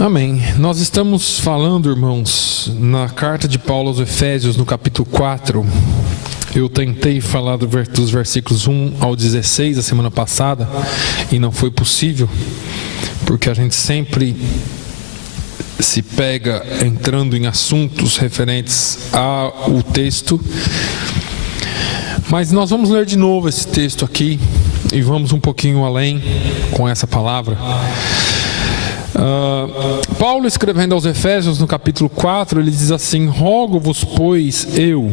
Amém. Nós estamos falando, irmãos, na carta de Paulo aos Efésios, no capítulo 4. Eu tentei falar dos versículos 1 ao 16 a semana passada e não foi possível, porque a gente sempre se pega entrando em assuntos referentes ao texto. Mas nós vamos ler de novo esse texto aqui e vamos um pouquinho além com essa palavra. Paulo, escrevendo aos Efésios no capítulo 4, ele diz assim: rogo-vos, pois, eu,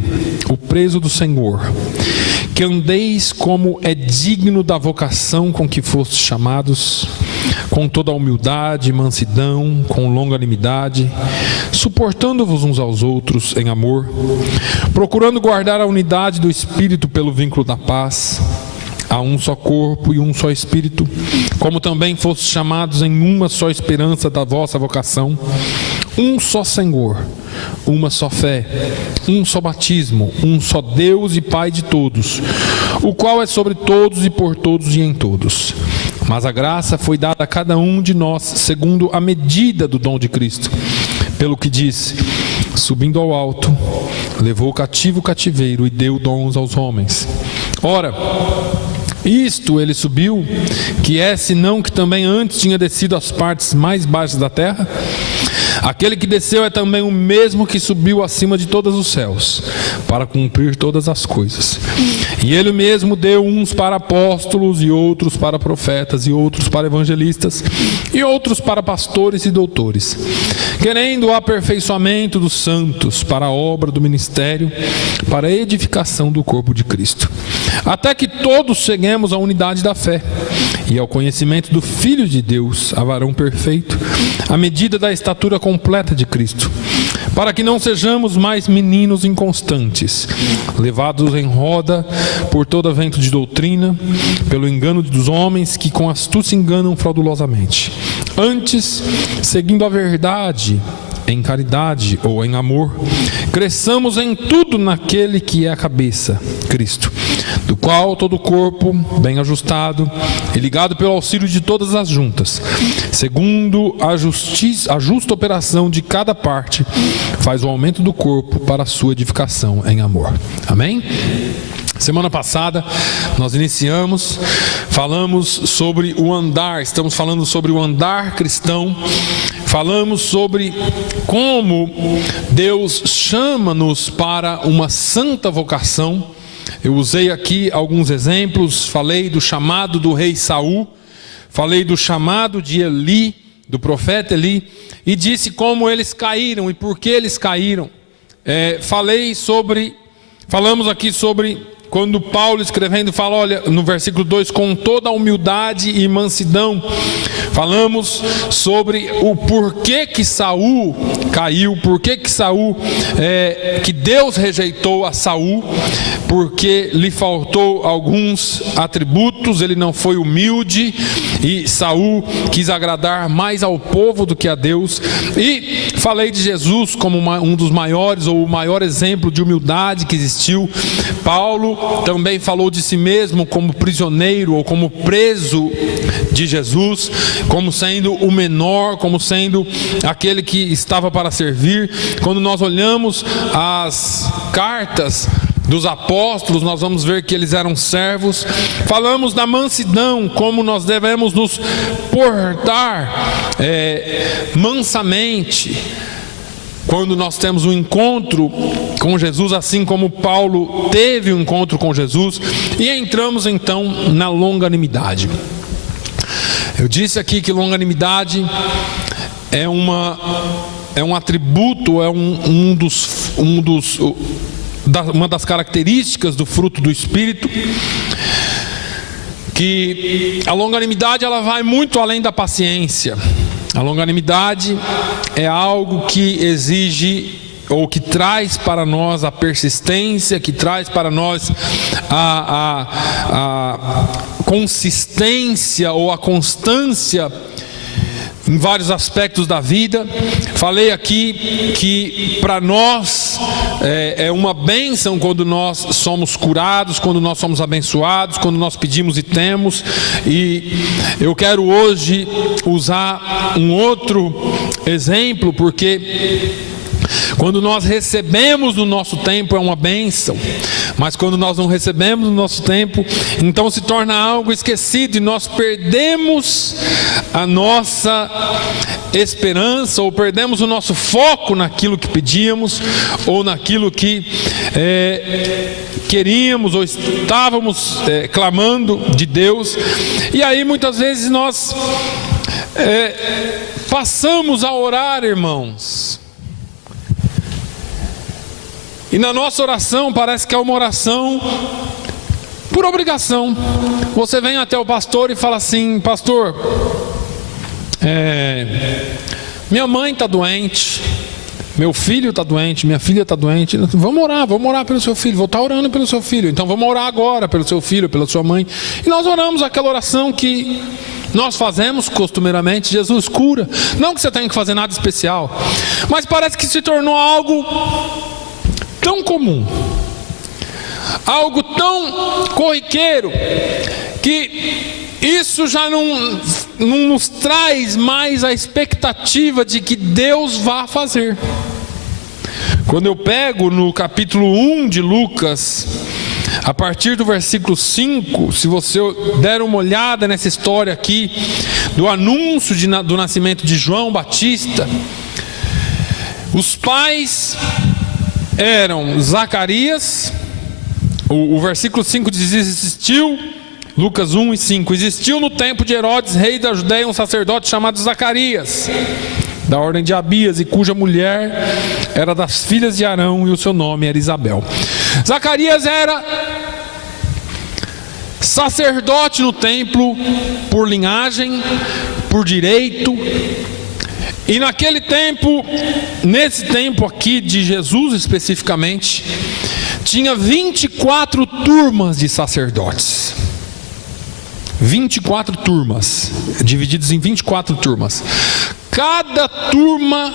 o preso do Senhor, que andeis como é digno da vocação com que fostes chamados, com toda a humildade, mansidão, com longanimidade, suportando-vos uns aos outros em amor, procurando guardar a unidade do Espírito pelo vínculo da paz. Há um só corpo e um só Espírito, como também fostes chamados em uma só esperança da vossa vocação, um só Senhor, uma só fé, um só batismo, um só Deus e Pai de todos, o qual é sobre todos e por todos e em todos. Mas a graça foi dada a cada um de nós segundo a medida do dom de Cristo, pelo que disse: subindo ao alto, levou cativo o cativeiro e deu dons aos homens. Ora, isto ele subiu, que é senão que também antes tinha descido às partes mais baixas da terra? Aquele que desceu é também o mesmo que subiu acima de todos os céus, para cumprir todas as coisas. E ele mesmo deu uns para apóstolos, e outros para profetas, e outros para evangelistas, e outros para pastores e doutores, querendo o aperfeiçoamento dos santos, para a obra do ministério, para a edificação do corpo de Cristo, até que todos cheguemos à unidade da fé e ao conhecimento do Filho de Deus, a varão perfeito, à medida da estatura completa de Cristo, para que não sejamos mais meninos inconstantes, levados em roda por todo vento de doutrina, pelo engano dos homens que com astúcia enganam fraudulosamente. Antes, seguindo a verdade, em caridade ou em amor, cresçamos em tudo naquele que é a cabeça, Cristo, do qual todo o corpo, bem ajustado e ligado pelo auxílio de todas as juntas, segundo a justa operação de cada parte, faz o aumento do corpo para a sua edificação em amor. Amém? Semana passada nós falamos sobre o andar, estamos falando sobre o andar cristão, falamos sobre como Deus chama-nos para uma santa vocação. Eu usei aqui alguns exemplos, falei do chamado do rei Saul, falei do chamado de Eli, do profeta Eli, e disse como eles caíram e por que eles caíram. Falamos aqui sobre quando Paulo escrevendo fala, olha, no versículo 2, com toda a humildade e mansidão. Falamos sobre o porquê que Saul caiu, porquê que Saul, que Deus rejeitou a Saul, porque lhe faltou alguns atributos, ele não foi humilde, e Saul quis agradar mais ao povo do que a Deus. E falei de Jesus como um dos maiores, ou o maior exemplo de humildade que existiu. Paulo também falou de si mesmo como prisioneiro ou como preso de Jesus, como sendo o menor, como sendo aquele que estava para servir. Quando nós olhamos as cartas dos apóstolos, nós vamos ver que eles eram servos. Falamos da mansidão, como nós devemos nos portar mansamente quando nós temos um encontro com Jesus, assim como Paulo teve um encontro com Jesus. E entramos então na longanimidade. Eu disse aqui que longanimidade é um atributo, uma das características do fruto do Espírito, que a longanimidade ela vai muito além da paciência. A longanimidade é algo que exige, ou que traz para nós a persistência, que traz para nós a consistência ou a constância em vários aspectos da vida. Falei aqui que para nós é uma bênção quando nós somos curados, quando nós somos abençoados, quando nós pedimos e temos. E eu quero hoje usar um outro exemplo, porque quando nós recebemos no nosso tempo é uma bênção, mas quando nós não recebemos no nosso tempo, então se torna algo esquecido e nós perdemos a nossa esperança, ou perdemos o nosso foco naquilo que pedíamos, ou naquilo que queríamos, ou estávamos clamando de Deus. E aí muitas vezes nós passamos a orar, irmãos, e na nossa oração parece que é uma oração por obrigação. Você vem até o pastor e fala assim: pastor, minha mãe está doente, meu filho está doente, minha filha está doente, vamos orar pelo seu filho, vou estar orando pelo seu filho, então vamos orar agora pelo seu filho, pela sua mãe. E nós oramos aquela oração que nós fazemos costumeiramente: Jesus, cura. Não que você tenha que fazer nada especial, mas parece que se tornou algo tão comum, algo tão corriqueiro, que isso já não nos traz mais a expectativa de que Deus vá fazer. Quando eu pego no capítulo 1 de Lucas, a partir do versículo 5, se você der uma olhada nessa história aqui, do anúncio do nascimento de João Batista, os pais eram Zacarias. O versículo 5 diz: existiu, Lucas 1 e 5, existiu no tempo de Herodes, rei da Judeia, um sacerdote chamado Zacarias, da ordem de Abias, e cuja mulher era das filhas de Arão, e o seu nome era Isabel. Zacarias era sacerdote no templo por linhagem, por direito. E naquele tempo, nesse tempo aqui de Jesus especificamente, tinha 24 turmas de sacerdotes. 24 turmas, divididos em 24 turmas. Cada turma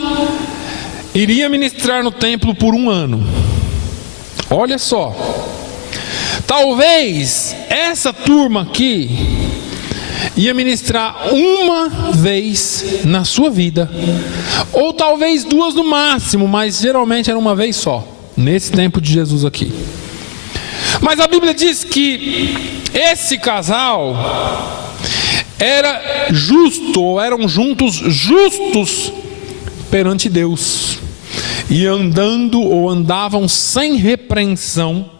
iria ministrar no templo por um ano. Olha só, talvez essa turma aqui ia ministrar uma vez na sua vida, ou talvez duas no máximo, mas geralmente era uma vez só, nesse tempo de Jesus aqui. Mas a Bíblia diz que esse casal era justo, ou eram juntos justos perante Deus, e andavam sem repreensão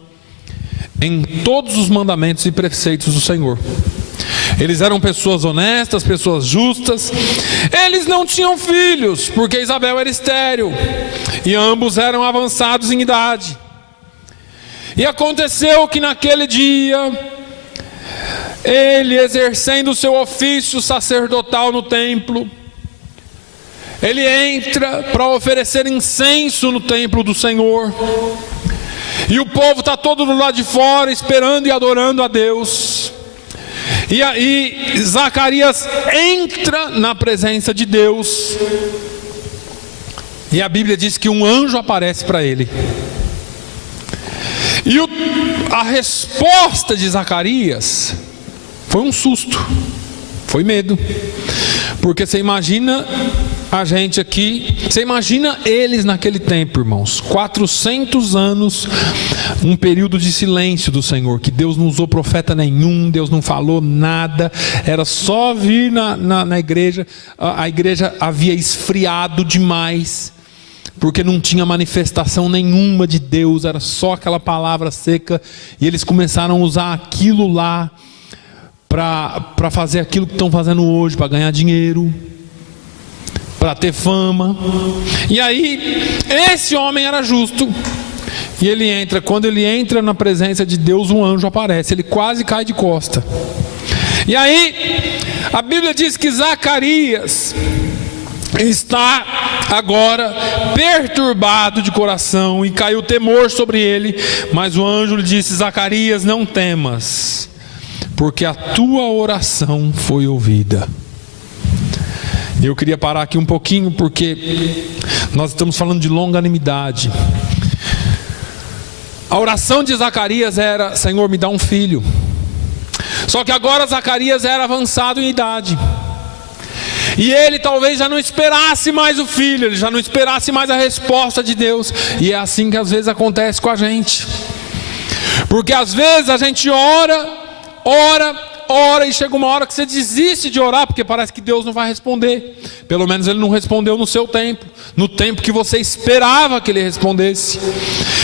em todos os mandamentos e preceitos do Senhor. Eles eram pessoas honestas, pessoas justas. Eles não tinham filhos, porque Isabel era estéril, e ambos eram avançados em idade. E aconteceu que naquele dia, ele, exercendo o seu ofício sacerdotal no templo, ele entra para oferecer incenso no templo do Senhor, e o povo está todo do lado de fora esperando e adorando a Deus. E aí Zacarias entra na presença de Deus, e a Bíblia diz que um anjo aparece para ele. E a resposta de Zacarias foi um susto, foi medo. Porque você imagina a gente aqui, você imagina eles naquele tempo, irmãos, 400 anos, um período de silêncio do Senhor, que Deus não usou profeta nenhum, Deus não falou nada, era só vir na igreja. A igreja havia esfriado demais, porque não tinha manifestação nenhuma de Deus, era só aquela palavra seca, e eles começaram a usar aquilo lá para fazer aquilo que estão fazendo hoje, para ganhar dinheiro, para ter fama. E aí esse homem era justo, e ele entra. Quando ele entra na presença de Deus, um anjo aparece, ele quase cai de costa. E aí a Bíblia diz que Zacarias está agora perturbado de coração, e caiu temor sobre ele. Mas o anjo lhe disse: Zacarias, não temas, porque a tua oração foi ouvida. Eu queria parar aqui um pouquinho, porque nós estamos falando de longanimidade. A oração de Zacarias era: Senhor, me dá um filho. Só que agora Zacarias era avançado em idade, E ele talvez já não esperasse mais o filho, ele já não esperasse mais a resposta de Deus. E é assim que às vezes acontece com a gente. Porque às vezes a gente ora e chega uma hora que você desiste de orar, porque parece que Deus não vai responder. Pelo menos Ele não respondeu no seu tempo, no tempo que você esperava que Ele respondesse.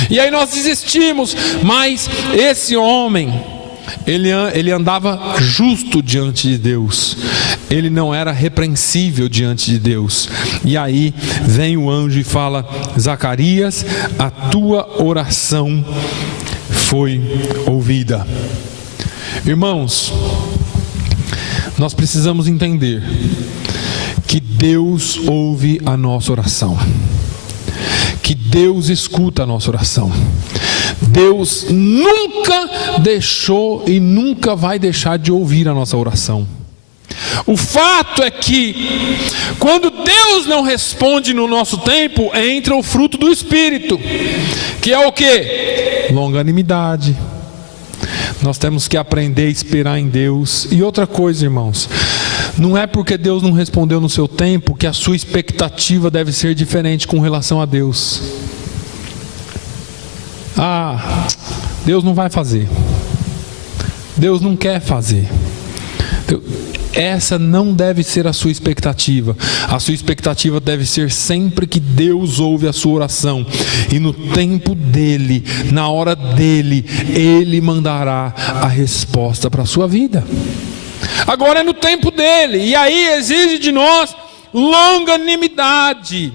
E aí nós desistimos. Mas esse homem, ele andava justo diante de Deus, ele não era repreensível diante de Deus. E aí vem o anjo e fala: Zacarias, a tua oração foi ouvida. Irmãos, nós precisamos entender que Deus ouve a nossa oração, que Deus escuta a nossa oração. Deus nunca deixou e nunca vai deixar de ouvir a nossa oração. O fato é que quando Deus não responde no nosso tempo, entra o fruto do Espírito, que é o quê? Longanimidade. Nós temos que aprender a esperar em Deus. E outra coisa, irmãos, não é porque Deus não respondeu no seu tempo que a sua expectativa deve ser diferente com relação a Deus. Deus não vai fazer, Deus não quer fazer. Essa não deve ser a sua expectativa. A sua expectativa deve ser sempre que Deus ouve a sua oração, e no tempo dele, na hora dele, Ele mandará a resposta para a sua vida. Agora é no tempo dele, e aí exige de nós longanimidade,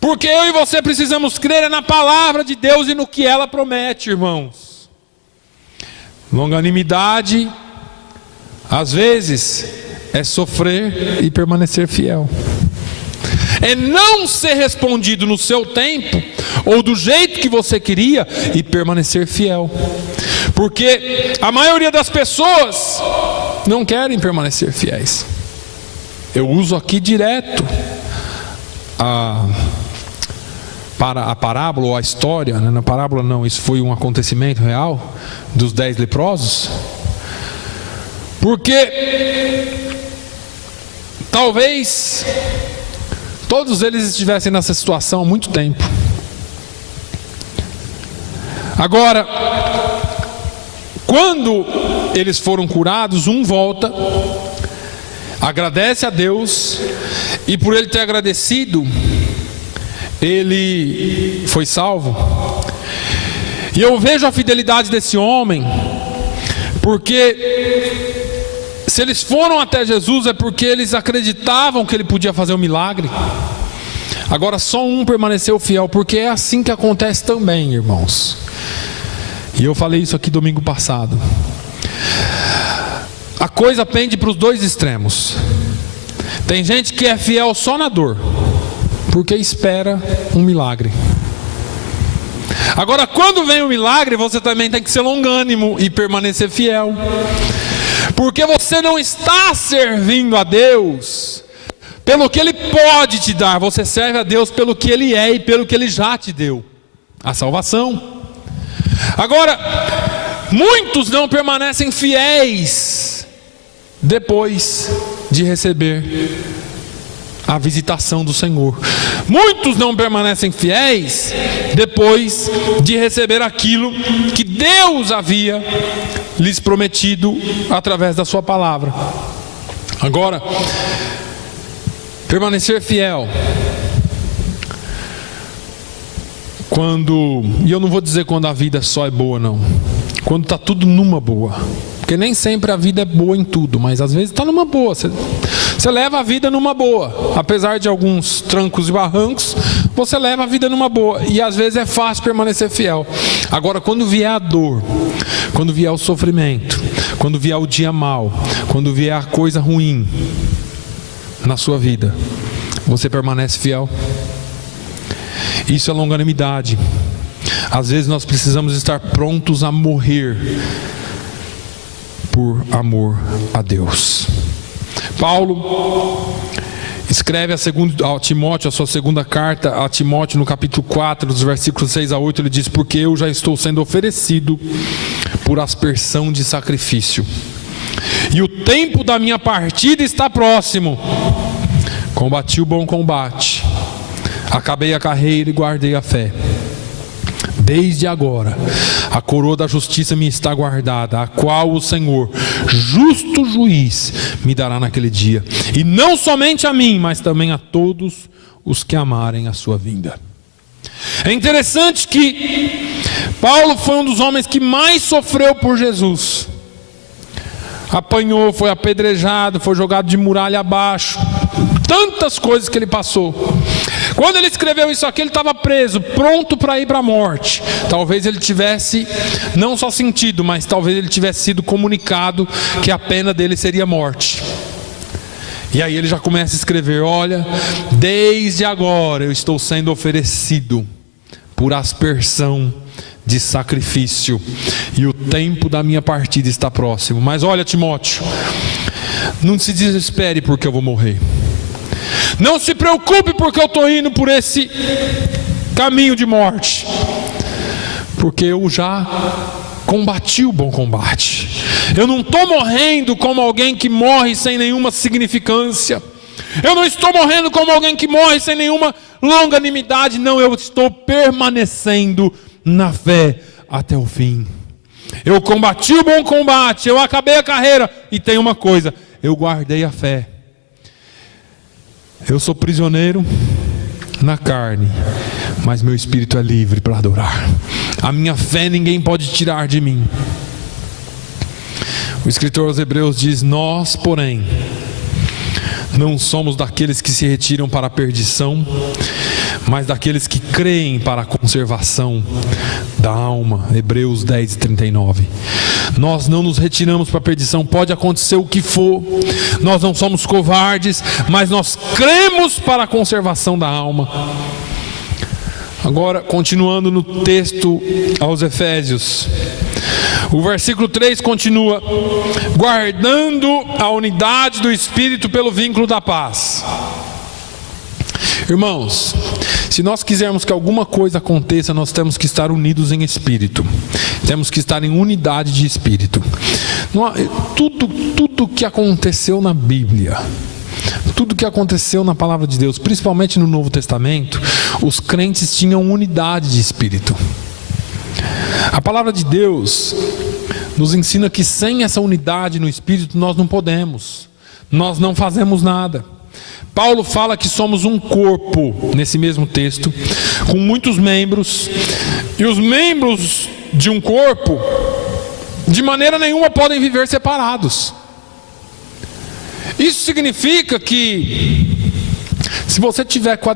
porque eu e você precisamos crer na palavra de Deus e no que ela promete, irmãos. Longanimidade, às vezes, é sofrer e permanecer fiel. É não ser respondido no seu tempo, ou do jeito que você queria, e permanecer fiel. Porque a maioria das pessoas não querem permanecer fiéis. Eu uso aqui direto para a parábola ou a história, né? Na parábola não, isso foi um acontecimento real, dos 10 leprosos. Porque talvez todos eles estivessem nessa situação há muito tempo. Agora, quando eles foram curados, um volta, agradece a Deus, e por ele ter agradecido, ele foi salvo. E eu vejo a fidelidade desse homem, porque se eles foram até Jesus é porque eles acreditavam que ele podia fazer um milagre. Agora só um permaneceu fiel, porque é assim que acontece também, irmãos. E eu falei isso aqui domingo passado. A coisa pende para os dois extremos. Tem gente que é fiel só na dor, porque espera um milagre. Agora, quando vem o milagre, você também tem que ser longânimo e permanecer fiel, porque você não está servindo a Deus pelo que Ele pode te dar, você serve a Deus pelo que Ele é e pelo que Ele já te deu, a salvação. Agora, muitos não permanecem fiéis depois de receber a visitação do Senhor. Muitos não permanecem fiéis depois de receber aquilo que Deus havia lhes prometido através da sua palavra. Agora, permanecer fiel quando, e eu não vou dizer quando a vida só é boa não, quando está tudo numa boa, porque nem sempre a vida é boa em tudo, mas às vezes está numa boa, você leva a vida numa boa, apesar de alguns trancos e barrancos, você leva a vida numa boa, e às vezes é fácil permanecer fiel. Agora, quando vier a dor, quando vier o sofrimento, quando vier o dia mau, quando vier a coisa ruim na sua vida, você permanece fiel? Isso é longanimidade. Às vezes nós precisamos estar prontos a morrer por amor a Deus. Paulo escreve a Timóteo, a sua segunda carta a Timóteo, no capítulo 4, dos versículos 6 a 8, ele diz: porque eu já estou sendo oferecido por aspersão de sacrifício, e o tempo da minha partida está próximo. Combati o bom combate, acabei a carreira e guardei a fé. Desde agora, a coroa da justiça me está guardada, a qual o Senhor, justo juiz, me dará naquele dia. E não somente a mim, mas também a todos os que amarem a sua vinda. É interessante que Paulo foi um dos homens que mais sofreu por Jesus. Apanhou, foi apedrejado, foi jogado de muralha abaixo. Tantas coisas que ele passou. Quando ele escreveu isso aqui, ele estava preso, pronto para ir para a morte. Talvez ele tivesse, não só sentido, mas talvez ele tivesse sido comunicado que a pena dele seria morte. E aí ele já começa a escrever: olha, desde agora eu estou sendo oferecido por aspersão de sacrifício, e o tempo da minha partida está próximo. Mas olha, Timóteo, não se desespere porque eu vou morrer. Não se preocupe porque eu estou indo por esse caminho de morte, porque eu já combati o bom combate. Eu não estou morrendo como alguém que morre sem nenhuma significância. Eu não estou morrendo como alguém que morre sem nenhuma longanimidade. Não, eu estou permanecendo na fé até o fim. Eu combati o bom combate, eu acabei a carreira. E tem uma coisa, eu guardei a fé. Eu sou prisioneiro na carne, mas meu espírito é livre para adorar. A minha fé ninguém pode tirar de mim. O escritor aos Hebreus diz: nós, porém, não somos daqueles que se retiram para a perdição, mas daqueles que creem para a conservação da alma. Hebreus 10:39. Nós não nos retiramos para a perdição, pode acontecer o que for. Nós não somos covardes, mas nós cremos para a conservação da alma. Agora, continuando no texto aos Efésios, o versículo 3 continua: guardando a unidade do Espírito pelo vínculo da paz. Irmãos, se nós quisermos que alguma coisa aconteça, nós temos que estar unidos em espírito. Temos que estar em unidade de espírito. Tudo que aconteceu na Bíblia, tudo que aconteceu na palavra de Deus, principalmente no Novo Testamento, os crentes tinham unidade de espírito. A palavra de Deus nos ensina que sem essa unidade no espírito nós não podemos, nós não fazemos nada. Paulo fala que somos um corpo, nesse mesmo texto, com muitos membros, e os membros de um corpo, de maneira nenhuma, podem viver separados. Isso significa que, se você tiver com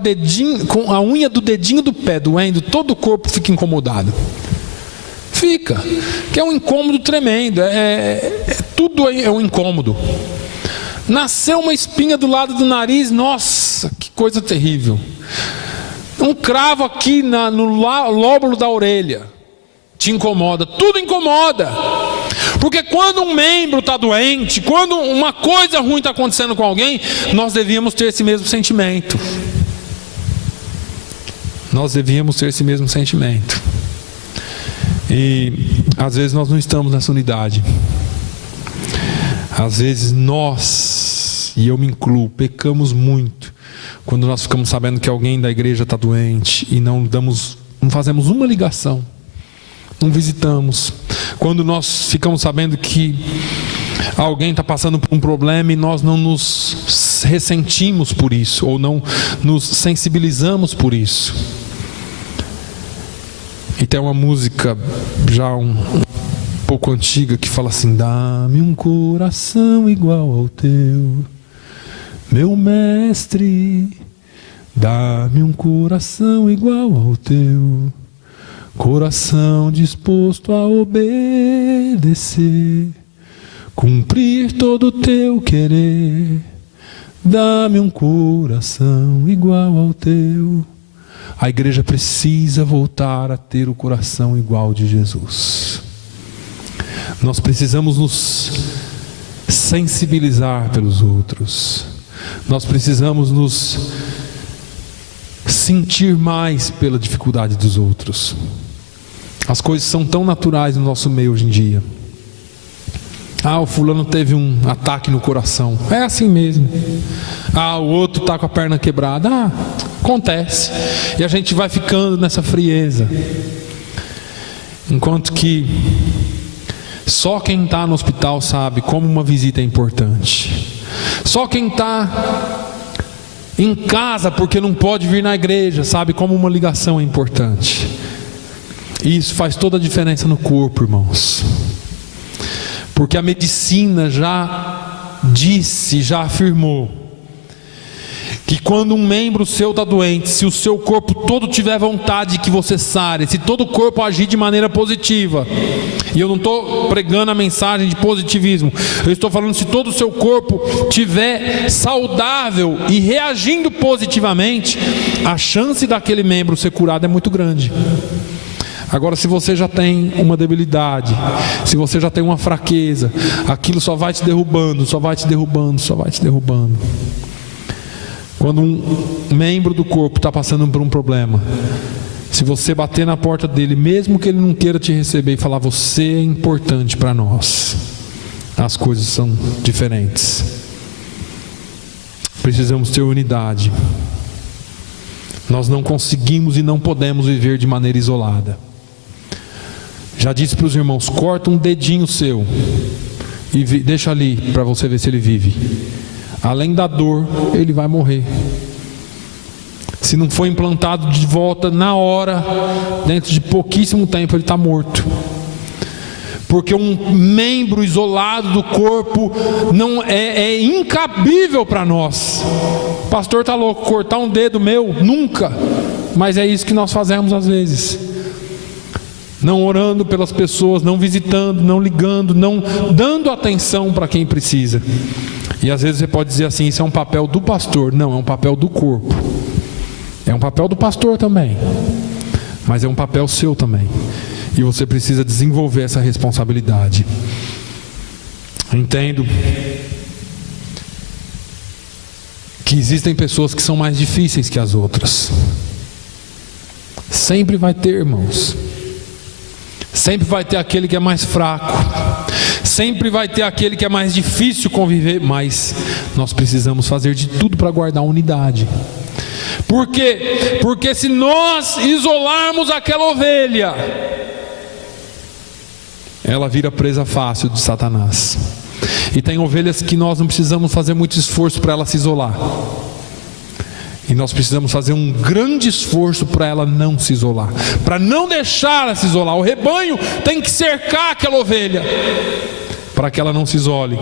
a unha do dedinho do pé doendo, todo o corpo fica incomodado. Fica, que é um incômodo tremendo, tudo é um incômodo. Nasceu uma espinha do lado do nariz, nossa, que coisa terrível. Um cravo aqui no lóbulo da orelha, te incomoda, tudo incomoda. Porque quando um membro está doente, quando uma coisa ruim está acontecendo com alguém, nós devíamos ter esse mesmo sentimento. Nós devíamos ter esse mesmo sentimento. E às vezes nós não estamos nessa unidade. Às vezes nós, e eu me incluo, pecamos muito quando nós ficamos sabendo que alguém da igreja está doente e não fazemos uma ligação, não visitamos. Quando nós ficamos sabendo que alguém está passando por um problema e nós não nos ressentimos por isso, ou não nos sensibilizamos por isso. E tem uma música já um pouco antiga que fala assim: dá-me um coração igual ao teu, meu mestre, dá-me um coração igual ao teu, coração disposto a obedecer, cumprir todo o teu querer, dá-me um coração igual ao teu. A igreja precisa voltar a ter o coração igual de Jesus. Nós precisamos nos sensibilizar pelos outros. Nós precisamos nos sentir mais pela dificuldade dos outros. As coisas são tão naturais no nosso meio hoje em dia. O fulano teve um ataque no coração. É assim mesmo. O outro está com a perna quebrada. Acontece. E a gente vai ficando nessa frieza. Enquanto que só quem está no hospital sabe como uma visita é importante. Só quem está em casa porque não pode vir na igreja sabe como uma ligação é importante. E isso faz toda a diferença no corpo, irmãos. Porque a medicina já disse, já afirmou, que quando um membro seu está doente, se o seu corpo todo tiver vontade que você sare, se todo o corpo agir de maneira positiva, e eu não estou pregando a mensagem de positivismo, eu estou falando se todo o seu corpo tiver saudável e reagindo positivamente, a chance daquele membro ser curado é muito grande. Agora, se você já tem uma debilidade, se você já tem uma fraqueza, aquilo só vai te derrubando, só vai te derrubando, só vai te derrubando. Quando um membro do corpo está passando por um problema, se você bater na porta dele, mesmo que ele não queira te receber, e falar, você é importante para nós, as coisas são diferentes. Precisamos ter unidade. Nós não conseguimos e não podemos viver de maneira isolada. Já disse para os irmãos, corta um dedinho seu e deixa ali para você ver se ele vive. Além da dor, ele vai morrer. Se não for implantado de volta na hora, dentro de pouquíssimo tempo ele está morto. Porque um membro isolado do corpo não é incabível para nós. O pastor está louco, cortar um dedo meu? Nunca. Mas é isso que nós fazemos às vezes. Não orando pelas pessoas, não visitando, não ligando, não dando atenção para quem precisa. E às vezes você pode dizer assim, isso é um papel do pastor. Não, é um papel do corpo. É um papel do pastor também, mas é um papel seu também. E você precisa desenvolver essa responsabilidade. Entendo que existem pessoas que são mais difíceis que as outras. Sempre vai ter, irmãos. Sempre vai ter aquele que é mais fraco. Sempre vai ter aquele que é mais difícil conviver. Mas nós precisamos fazer de tudo para guardar a unidade. Por quê? Porque se nós isolarmos aquela ovelha, ela vira presa fácil de Satanás. E tem ovelhas que nós não precisamos fazer muito esforço para ela se isolar. E nós precisamos fazer um grande esforço para ela não se isolar, para não deixar ela se isolar. O rebanho tem que cercar aquela ovelha para que ela não se isole.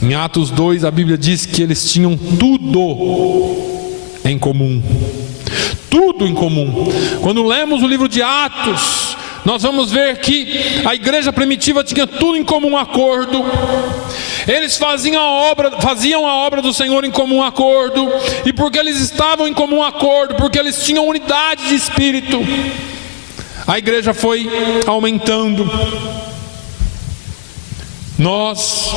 Em Atos 2 a Bíblia diz que eles tinham tudo em comum. Tudo em comum. Quando lemos o livro de Atos, nós vamos ver que a igreja primitiva tinha tudo em comum acordo. Eles faziam a obra do Senhor em comum acordo. E porque eles estavam em comum acordo, porque eles tinham unidade de espírito, a igreja foi aumentando. Nós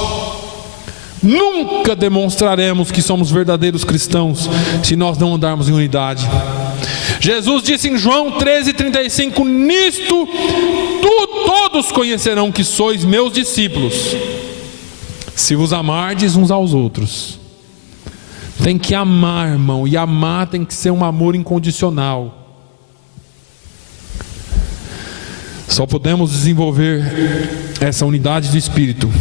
nunca demonstraremos que somos verdadeiros cristãos se nós não andarmos em unidade. Jesus disse em João 13:35: nisto todos conhecerão que sois meus discípulos, se vos amardes uns aos outros. Tem que amar, irmão, e amar tem que ser um amor incondicional. Só podemos desenvolver essa unidade do Espírito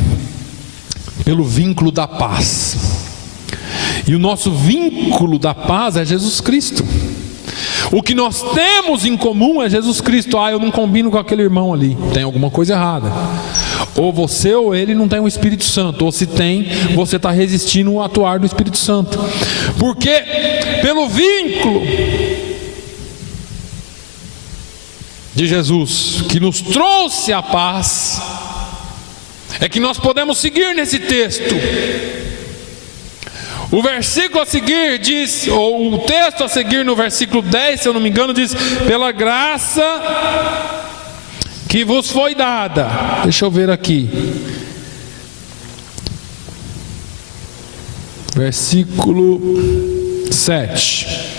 pelo vínculo da paz. E o nosso vínculo da paz é Jesus Cristo. O que nós temos em comum é Jesus Cristo. Eu não combino com aquele irmão ali, tem alguma coisa errada. Ou você ou ele não tem o Espírito Santo. Ou se tem, você está resistindo ao atuar do Espírito Santo. Porque pelo vínculo de Jesus, que nos trouxe a paz, é que nós podemos seguir nesse texto. O versículo a seguir diz, ou o texto a seguir no versículo 10, se eu não me engano, diz: pela graça que vos foi dada. Deixa eu ver aqui. Versículo 7.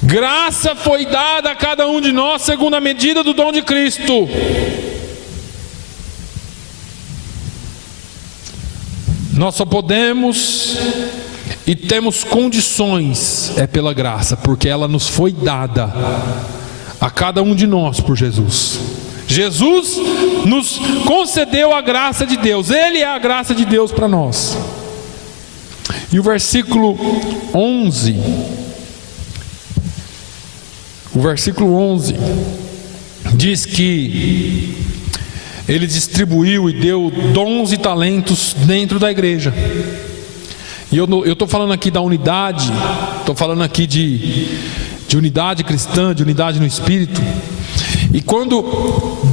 Graça foi dada a cada um de nós segundo a medida do dom de Cristo. Nós só podemos e temos condições, é pela graça, porque ela nos foi dada a cada um de nós por Jesus. Jesus nos concedeu a graça de Deus, Ele é a graça de Deus para nós. E o versículo 11, diz que Ele distribuiu e deu dons e talentos dentro da igreja. E eu estou falando aqui da unidade, estou falando aqui de unidade cristã, de unidade no Espírito. E quando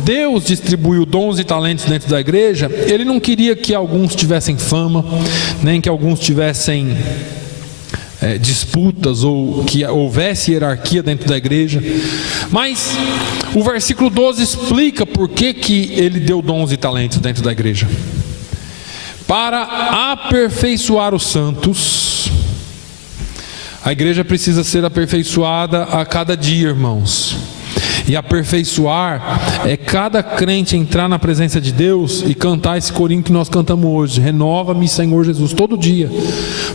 Deus distribuiu dons e talentos dentro da igreja, Ele não queria que alguns tivessem fama, nem que alguns tivessem disputas, ou que houvesse hierarquia dentro da igreja. Mas o versículo 12 explica por que Ele deu dons e talentos dentro da igreja: para aperfeiçoar os santos. A igreja precisa ser aperfeiçoada a cada dia, irmãos. E aperfeiçoar é cada crente entrar na presença de Deus e cantar esse corinho que nós cantamos hoje: renova-me, Senhor Jesus, todo dia,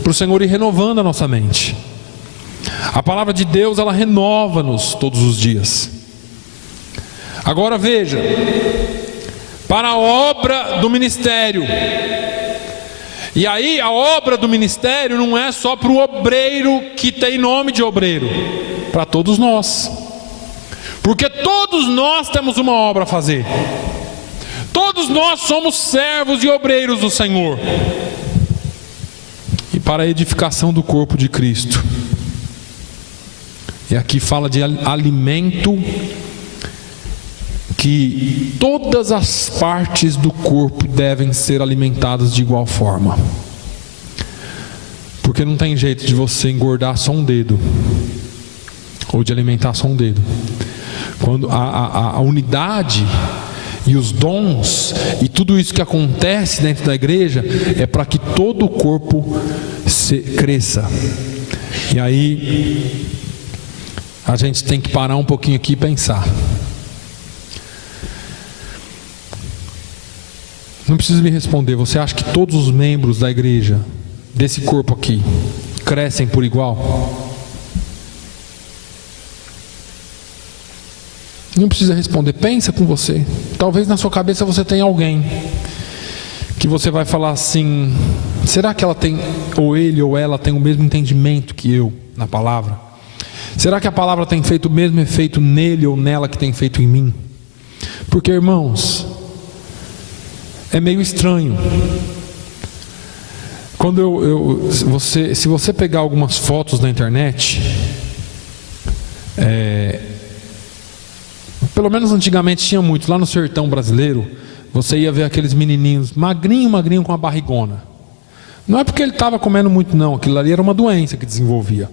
para o Senhor ir renovando a nossa mente. A palavra de Deus, ela renova-nos todos os dias. Agora veja, para a obra do ministério. E aí a obra do ministério não é só para o obreiro que tem nome de obreiro, para todos nós. Porque todos nós temos uma obra a fazer. Todos nós somos servos e obreiros do Senhor. E para a edificação do corpo de Cristo. E aqui fala de alimento, que todas as partes do corpo devem ser alimentadas de igual forma. Porque não tem jeito de você engordar só um dedo, ou de alimentar só um dedo. Quando a unidade e os dons e tudo isso que acontece dentro da igreja é para que todo o corpo cresça. E aí a gente tem que parar um pouquinho aqui e pensar. Não precisa me responder. Você acha que todos os membros da igreja, desse corpo aqui, crescem por igual? Não precisa responder. Pensa com você. Talvez na sua cabeça você tenha alguém que você vai falar assim: será que ela tem, ou ele ou ela tem o mesmo entendimento que eu na palavra? Será que a palavra tem feito o mesmo efeito nele ou nela que tem feito em mim? Porque, irmãos, é meio estranho. Quando se você pegar algumas fotos na internet, pelo menos antigamente tinha muito, lá no sertão brasileiro, você ia ver aqueles menininhos magrinho com a barrigona. Não é porque ele estava comendo muito não, aquilo ali era uma doença que desenvolvia.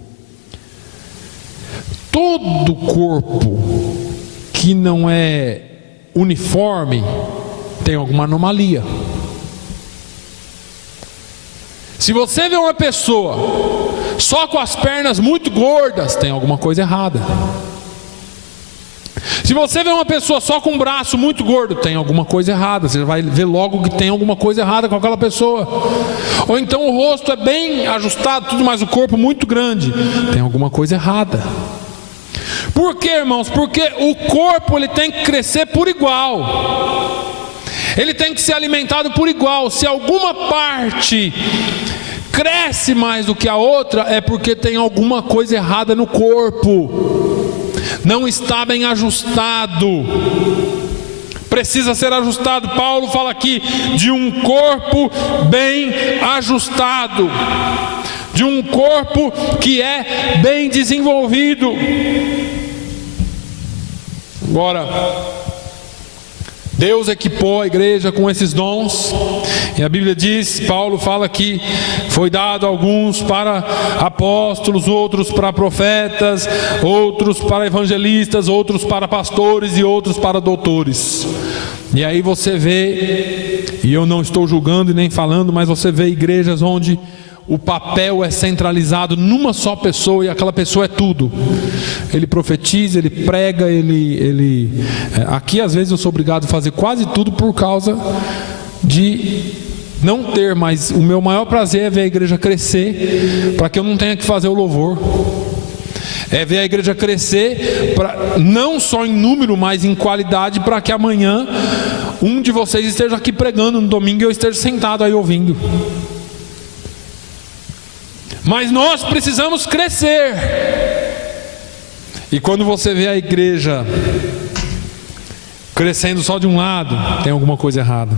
Todo corpo que não é uniforme tem alguma anomalia. Se você vê uma pessoa só com as pernas muito gordas, tem alguma coisa errada. Se você vê uma pessoa só com um braço muito gordo, tem alguma coisa errada. Você vai ver logo que tem alguma coisa errada com aquela pessoa. Ou então o rosto é bem ajustado, tudo, mas o corpo muito grande, tem alguma coisa errada. Por quê, irmãos? Porque o corpo ele tem que crescer por igual. Ele tem que ser alimentado por igual. Se alguma parte cresce mais do que a outra, é porque tem alguma coisa errada no corpo. Não está bem ajustado. Precisa ser ajustado. Paulo fala aqui de um corpo bem ajustado, de um corpo que é bem desenvolvido. Agora, Deus equipou a igreja com esses dons, e a Bíblia diz, Paulo fala que foi dado alguns para apóstolos, outros para profetas, outros para evangelistas, outros para pastores e outros para doutores. E aí você vê, e eu não estou julgando e nem falando, mas você vê igrejas onde o papel é centralizado numa só pessoa e aquela pessoa é tudo. Ele profetiza, ele prega, aqui às vezes eu sou obrigado a fazer quase tudo por causa de não ter, mas o meu maior prazer é ver a igreja crescer, para que eu não tenha que fazer o louvor. É ver a igreja crescer, não só em número, mas em qualidade, para que amanhã um de vocês esteja aqui pregando no domingo e eu esteja sentado aí ouvindo. Mas nós precisamos crescer. E quando você vê a igreja crescendo só de um lado, tem alguma coisa errada.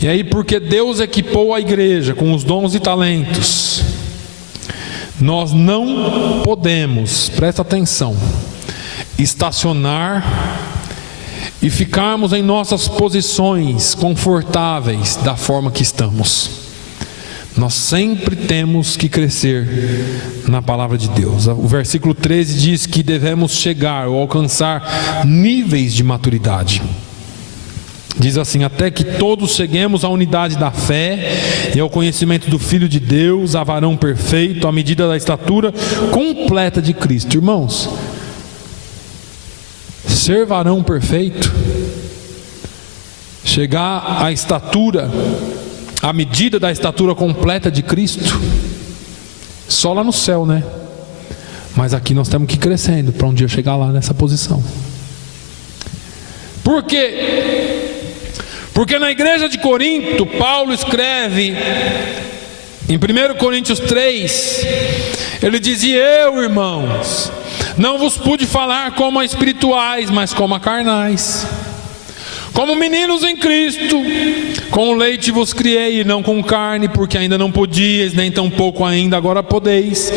E aí, porque Deus equipou a igreja com os dons e talentos, nós não podemos, presta atenção, estacionar e ficarmos em nossas posições confortáveis da forma que estamos. Nós sempre temos que crescer na palavra de Deus. O versículo 13 diz que devemos chegar ou alcançar níveis de maturidade. Diz assim: até que todos cheguemos à unidade da fé e ao conhecimento do Filho de Deus, a varão perfeito, à medida da estatura completa de Cristo. Irmãos, ser varão perfeito, chegar à estatura, à medida da estatura completa de Cristo, só lá no céu, né? Mas aqui nós temos que ir crescendo para um dia chegar lá nessa posição. Por quê? Porque na igreja de Corinto, Paulo escreve em 1 Coríntios 3, ele dizia: eu, irmãos, não vos pude falar como a espirituais, mas como a carnais, como meninos em Cristo. Com leite vos criei e não com carne, porque ainda não podíeis, nem tampouco ainda agora podeis,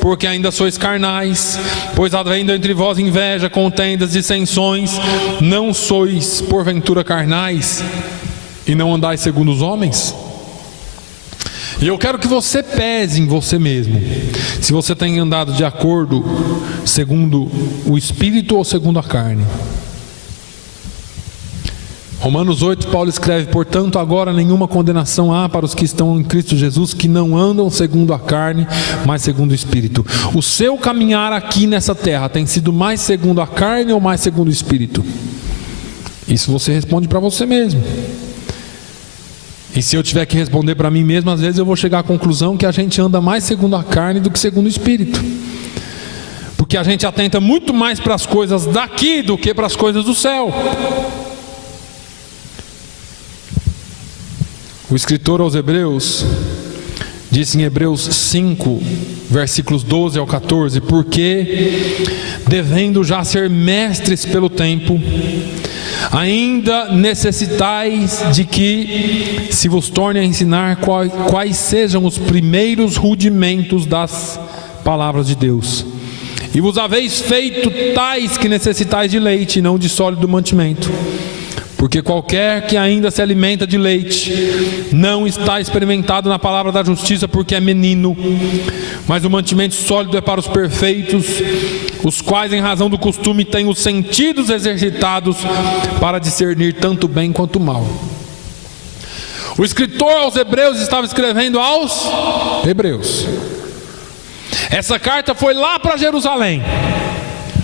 porque ainda sois carnais. Pois havendo entre vós inveja, contendas, dissensões, não sois porventura carnais, e não andais segundo os homens? E eu quero que você pese em você mesmo, se você tem andado de acordo segundo o Espírito ou segundo a carne. Romanos 8, Paulo escreve: portanto agora nenhuma condenação há para os que estão em Cristo Jesus, que não andam segundo a carne, mas segundo o Espírito. O seu caminhar aqui nessa terra tem sido mais segundo a carne ou mais segundo o Espírito? Isso você responde para você mesmo. E se eu tiver que responder para mim mesmo, às vezes eu vou chegar à conclusão que a gente anda mais segundo a carne do que segundo o Espírito, porque a gente atenta muito mais para as coisas daqui do que para as coisas do céu. O escritor aos Hebreus disse em Hebreus 5, versículos 12 ao 14: porque, devendo já ser mestres pelo tempo, ainda necessitais de que se vos torne a ensinar quais sejam os primeiros rudimentos das palavras de Deus. E vos haveis feito tais que necessitais de leite, não de sólido mantimento. Porque qualquer que ainda se alimenta de leite não está experimentado na palavra da justiça, porque é menino. Mas o mantimento sólido é para os perfeitos, os quais em razão do costume têm os sentidos exercitados para discernir tanto bem quanto mal. O escritor aos Hebreus estava escrevendo aos Hebreus. Essa carta foi lá para Jerusalém,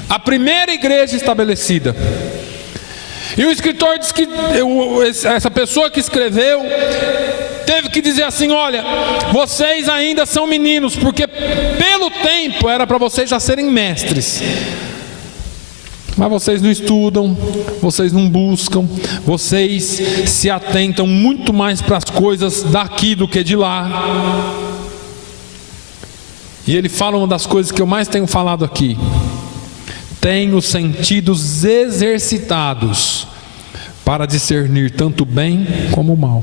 a primeira igreja estabelecida. E o escritor diz que essa pessoa que escreveu teve que dizer assim: olha, vocês ainda são meninos, porque pelo tempo era para vocês já serem mestres, mas vocês não estudam, vocês não buscam, vocês se atentam muito mais para as coisas daqui do que de lá. E ele fala uma das coisas que eu mais tenho falado aqui: tem os sentidos exercitados para discernir tanto o bem como o mal.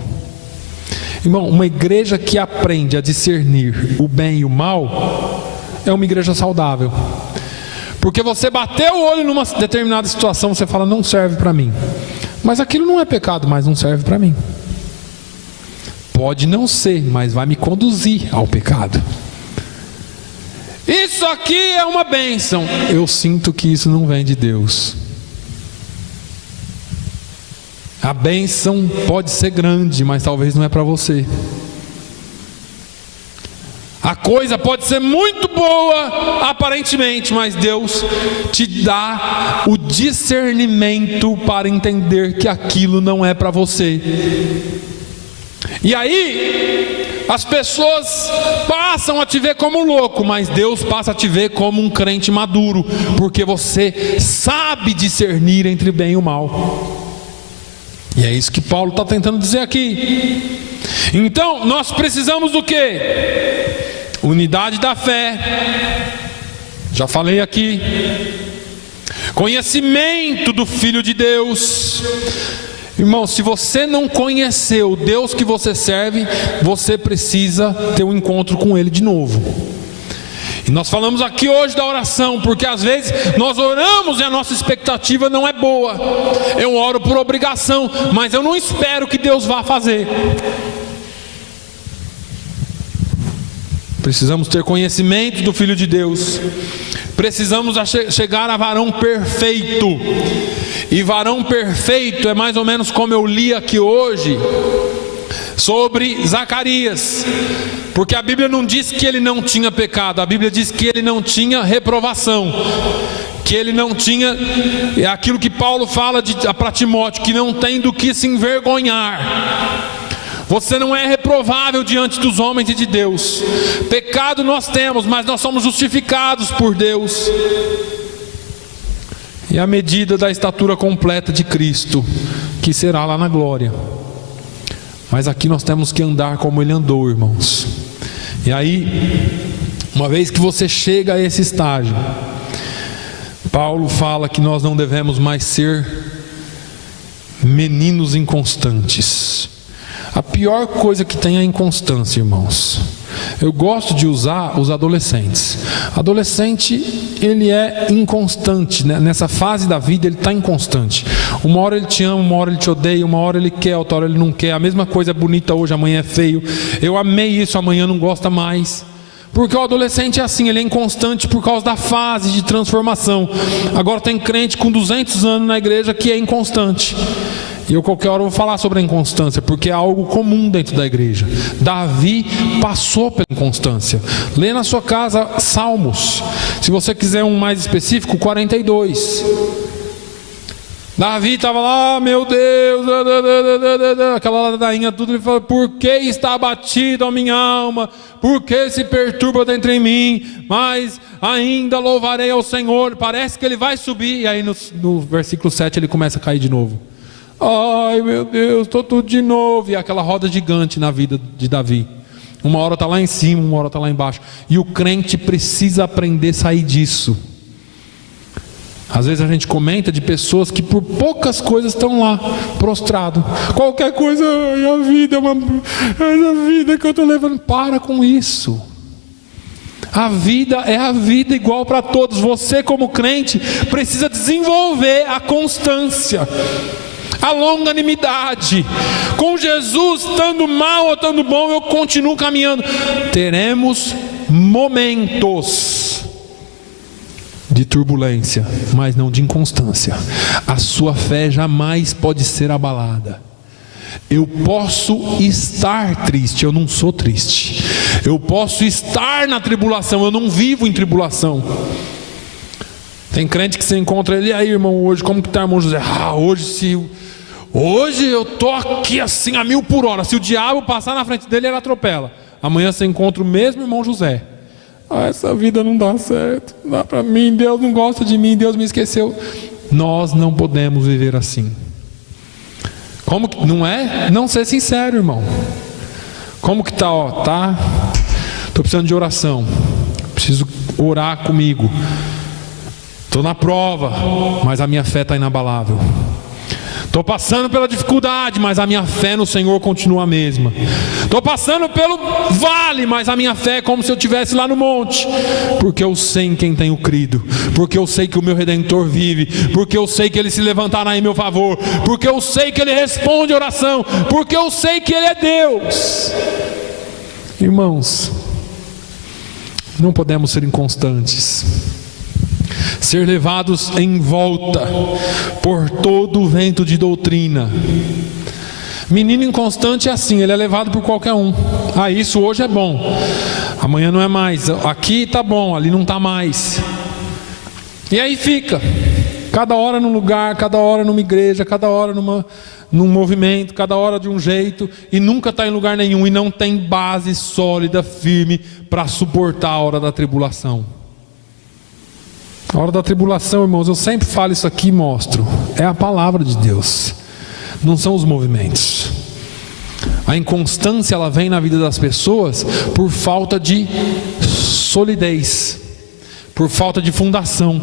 Irmão, uma igreja que aprende a discernir o bem e o mal é uma igreja saudável. Porque você bateu o olho numa determinada situação, você fala: não serve para mim. Mas aquilo não é pecado, mas não serve para mim. Pode não ser, mas vai me conduzir ao pecado. Isso aqui é uma bênção. Eu sinto que isso não vem de Deus. A bênção pode ser grande, mas talvez não é para você. A coisa pode ser muito boa, aparentemente, mas Deus te dá o discernimento para entender que aquilo não é para você. E aí, as pessoas passam a te ver como louco, mas Deus passa a te ver como um crente maduro, porque você sabe discernir entre o bem e o mal. E é isso que Paulo está tentando dizer aqui. Então, nós precisamos do quê? Unidade da fé. Já falei aqui. Conhecimento do Filho de Deus. Irmão, se você não conhecer o Deus que você serve, você precisa ter um encontro com Ele de novo. E nós falamos aqui hoje da oração, porque às vezes nós oramos e a nossa expectativa não é boa. Eu oro por obrigação, mas eu não espero que Deus vá fazer. Precisamos ter conhecimento do Filho de Deus. Precisamos chegar a varão perfeito. E varão perfeito é mais ou menos como eu li aqui hoje sobre Zacarias. Porque a Bíblia não diz que ele não tinha pecado, a Bíblia diz que ele não tinha reprovação, que ele não tinha, é aquilo que Paulo fala para Timóteo, que não tem do que se envergonhar. Você não é reprovável diante dos homens e de Deus. Pecado nós temos, mas nós somos justificados por Deus. E a medida da estatura completa de Cristo, que será lá na glória. Mas aqui nós temos que andar como Ele andou, irmãos. E aí, uma vez que você chega a esse estágio, Paulo fala que nós não devemos mais ser meninos inconstantes. A pior coisa que tem é a inconstância, irmãos. Eu gosto de usar os adolescentes. Adolescente, ele é inconstante, né? Nessa fase da vida ele está inconstante. Uma hora ele te ama, uma hora ele te odeia, uma hora ele quer, outra hora ele não quer. A mesma coisa é bonita hoje, amanhã é feio. Eu amei isso, amanhã não gosta mais. Porque o adolescente é assim, ele é inconstante por causa da fase de transformação. Agora tem crente com 200 anos na igreja que é inconstante. E eu qualquer hora vou falar sobre a inconstância, porque é algo comum dentro da igreja. Davi passou pela inconstância. Lê na sua casa Salmos. Se você quiser um mais específico, 42. Davi estava lá, meu Deus, aquela ladainha, tudo. Ele falou: por que está abatida a minha alma? Por que se perturba dentro em mim? Mas ainda louvarei ao Senhor. Parece que ele vai subir. E aí no versículo 7 ele começa a cair de novo. Ai meu Deus, estou tudo de novo. E aquela roda gigante na vida de Davi. Uma hora está lá em cima, uma hora está lá embaixo. E o crente precisa aprender a sair disso. Às vezes a gente comenta de pessoas que por poucas coisas estão lá, prostrado. Qualquer coisa, a vida que eu estou levando. Para com isso. A vida é a vida igual para todos. Você como crente precisa desenvolver a constância, a longanimidade. Com Jesus, estando mal ou estando bom, eu continuo caminhando. Teremos momentos de turbulência, mas não de inconstância. A sua fé jamais pode ser abalada. Eu posso estar triste, eu não sou triste. Eu posso estar na tribulação, eu não vivo em tribulação. Tem crente que você encontra ele: e aí, irmão, hoje como que está, irmão José? Hoje eu estou aqui assim a 1000 por hora. Se o diabo passar na frente dele, ele atropela. Amanhã você encontra o mesmo irmão José: essa vida não dá certo, não dá para mim, Deus não gosta de mim, Deus me esqueceu. Nós não podemos viver assim. Como que não é? Não ser sincero, irmão. Como que tá? Tá? Estou precisando de oração. Preciso orar comigo. Estou na prova, mas a minha fé está inabalável. Estou passando pela dificuldade, mas a minha fé no Senhor continua a mesma. Estou passando pelo vale, mas a minha fé é como se eu estivesse lá no monte. Porque eu sei em quem tenho crido. Porque eu sei que o meu Redentor vive. Porque eu sei que Ele se levantará em meu favor. Porque eu sei que Ele responde a oração. Porque eu sei que Ele é Deus. Irmãos, não podemos ser inconstantes, ser levados em volta por todo o vento de doutrina. Menino inconstante é assim, ele é levado por qualquer um. Isso hoje é bom, amanhã não é mais. Aqui está bom, ali não está mais. E aí fica, cada hora num lugar, cada hora numa igreja, cada hora num movimento, cada hora de um jeito, e nunca está em lugar nenhum, e não tem base sólida, firme, para suportar a hora da tribulação. A hora da tribulação, irmãos, eu sempre falo isso aqui e mostro, é a palavra de Deus, não são os movimentos. A inconstância, ela vem na vida das pessoas por falta de solidez, por falta de fundação.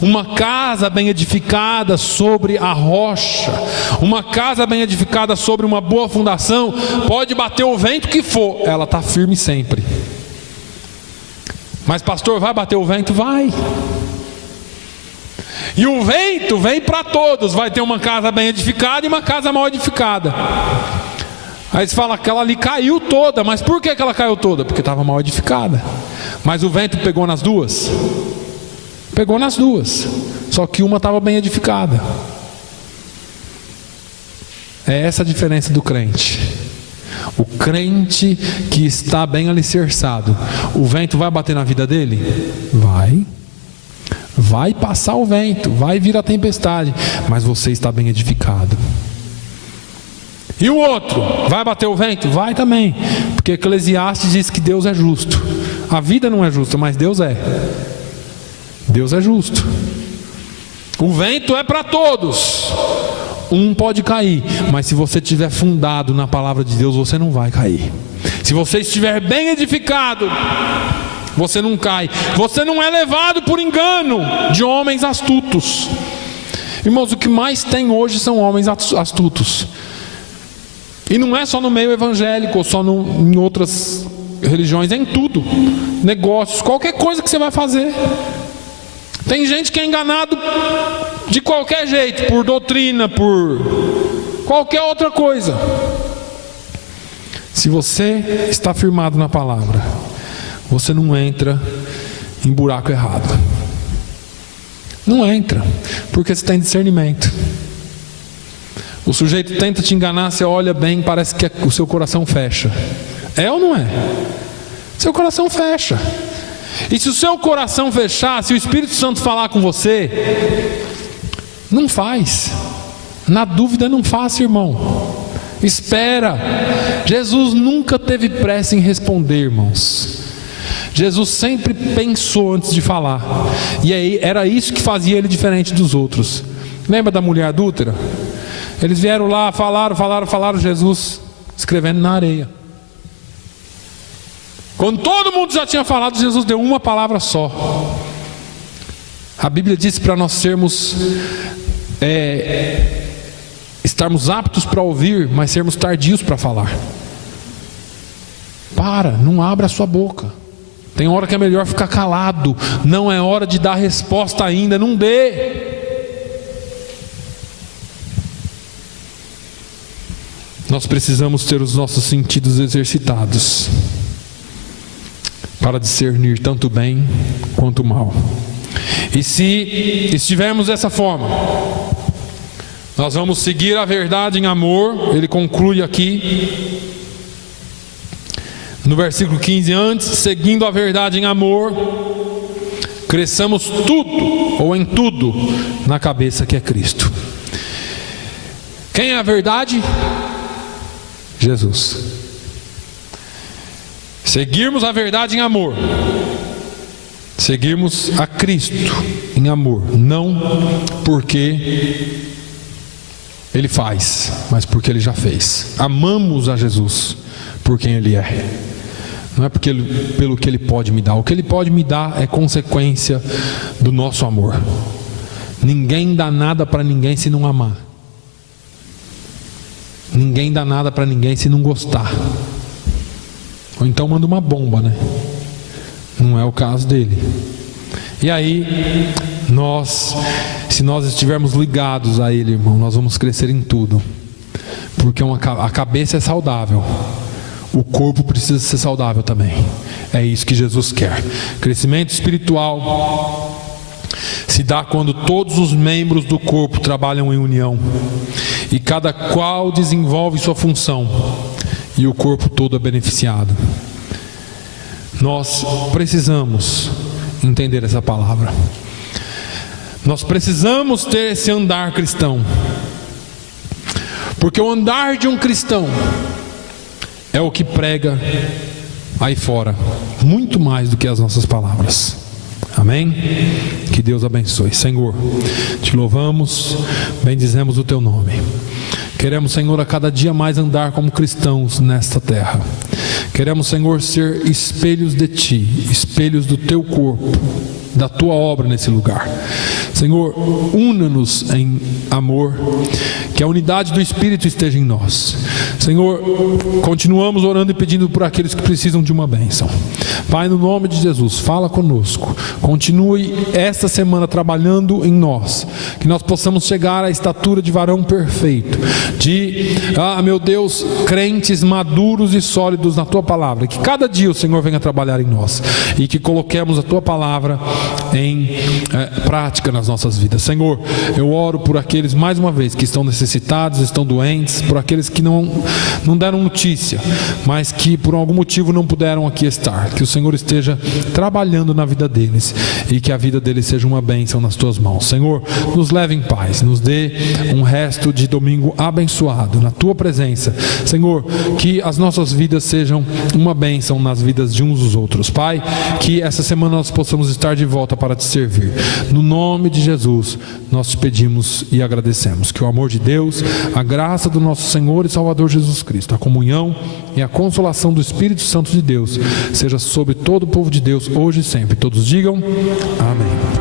Uma casa bem edificada sobre a rocha, uma casa bem edificada sobre uma boa fundação, pode bater o vento que for, ela está firme sempre. Mas pastor, vai bater o vento? Vai. E o vento vem para todos, vai ter uma casa bem edificada e uma casa mal edificada. Aí você fala, aquela ali caiu toda, mas por que ela caiu toda? Porque estava mal edificada. Mas o vento pegou nas duas? Pegou nas duas, só que uma estava bem edificada. É essa a diferença do crente. O crente que está bem alicerçado, o vento vai bater na vida dele? Vai passar o vento, vai vir a tempestade, mas você está bem edificado. E o outro, vai bater o vento? Vai também, porque Eclesiastes diz que Deus é justo. A vida não é justa, mas Deus é. Deus é justo. O vento é para todos. Um pode cair, mas se você estiver fundado na palavra de Deus, você não vai cair. Se você estiver bem edificado, você não cai. Você não é levado por engano de homens astutos. Irmãos, o que mais tem hoje são homens astutos. E não é só no meio evangélico, ou só em outras religiões, é em tudo. Negócios, qualquer coisa que você vai fazer. Tem gente que é enganado de qualquer jeito, por doutrina, por qualquer outra coisa. Se você está firmado na palavra, você não entra em buraco errado. Não entra, porque você tem discernimento. O sujeito tenta te enganar, você olha bem, parece que o seu coração fecha. É ou não é? Seu coração fecha. E se o seu coração fechar, se o Espírito Santo falar com você, não faz. Na dúvida não faça, irmão. Espera. Jesus nunca teve pressa em responder, irmãos. Jesus sempre pensou antes de falar. E aí era isso que fazia ele diferente dos outros. Lembra da mulher adúltera? Eles vieram lá, falaram, Jesus escrevendo na areia. Quando todo mundo já tinha falado, Jesus deu uma palavra só. A Bíblia diz para nós estarmos aptos para ouvir, mas sermos tardios para falar. Não abra a sua boca. Tem hora que é melhor ficar calado. Não é hora de dar resposta ainda, não dê. Nós precisamos ter os nossos sentidos exercitados para discernir tanto bem quanto mal. E se estivermos dessa forma, nós vamos seguir a verdade em amor. Ele conclui aqui no versículo 15: antes, seguindo a verdade em amor, cresçamos tudo ou em tudo na cabeça que é Cristo. Quem é a verdade? Jesus. Seguirmos a verdade em amor, seguirmos a Cristo em amor, não porque Ele faz, mas porque Ele já fez. Amamos a Jesus por quem Ele é, não é porque pelo que Ele pode me dar. O que Ele pode me dar é consequência do nosso amor. Ninguém dá nada para ninguém se não amar. Ninguém dá nada para ninguém se não gostar. Ou então manda uma bomba, né? Não é o caso dele. E aí, se nós estivermos ligados a Ele, irmão, nós vamos crescer em tudo. Porque a cabeça é saudável, o corpo precisa ser saudável também. É isso que Jesus quer. Crescimento espiritual se dá quando todos os membros do corpo trabalham em união, e cada qual desenvolve sua função, e o corpo todo é beneficiado. Nós precisamos entender essa palavra. Nós precisamos ter esse andar cristão. Porque o andar de um cristão é o que prega aí fora, muito mais do que as nossas palavras. Amém? Que Deus abençoe. Senhor, te louvamos, bendizemos o teu nome. Queremos, Senhor, a cada dia mais andar como cristãos nesta terra. Queremos, Senhor, ser espelhos de Ti, espelhos do Teu corpo, da Tua obra nesse lugar. Senhor, una-nos em amor, que a unidade do Espírito esteja em nós. Senhor, continuamos orando e pedindo por aqueles que precisam de uma bênção. Pai, no nome de Jesus, fala conosco. Continue esta semana trabalhando em nós, que nós possamos chegar à estatura de varão perfeito, de, meu Deus, crentes maduros e sólidos na Tua palavra. Que cada dia o Senhor venha trabalhar em nós e que coloquemos a Tua palavra em prática nas nossas vidas. Senhor, eu oro por aqueles, mais uma vez, que estão necessitados, estão doentes, por aqueles que não deram notícia, mas que por algum motivo não puderam aqui estar. Que o Senhor esteja trabalhando na vida deles e que a vida deles seja uma bênção nas Tuas mãos. Senhor, nos leve em paz, nos dê um resto de domingo abençoado na Tua presença. Senhor, que as nossas vidas sejam uma bênção nas vidas de uns dos outros. Pai, que essa semana nós possamos estar de volta para Te servir. No nome de Jesus, nós Te pedimos e agradecemos. Que o amor de Deus, a graça do nosso Senhor e Salvador Jesus Cristo, a comunhão e a consolação do Espírito Santo de Deus seja sobre todo o povo de Deus, hoje e sempre. Todos digam amém.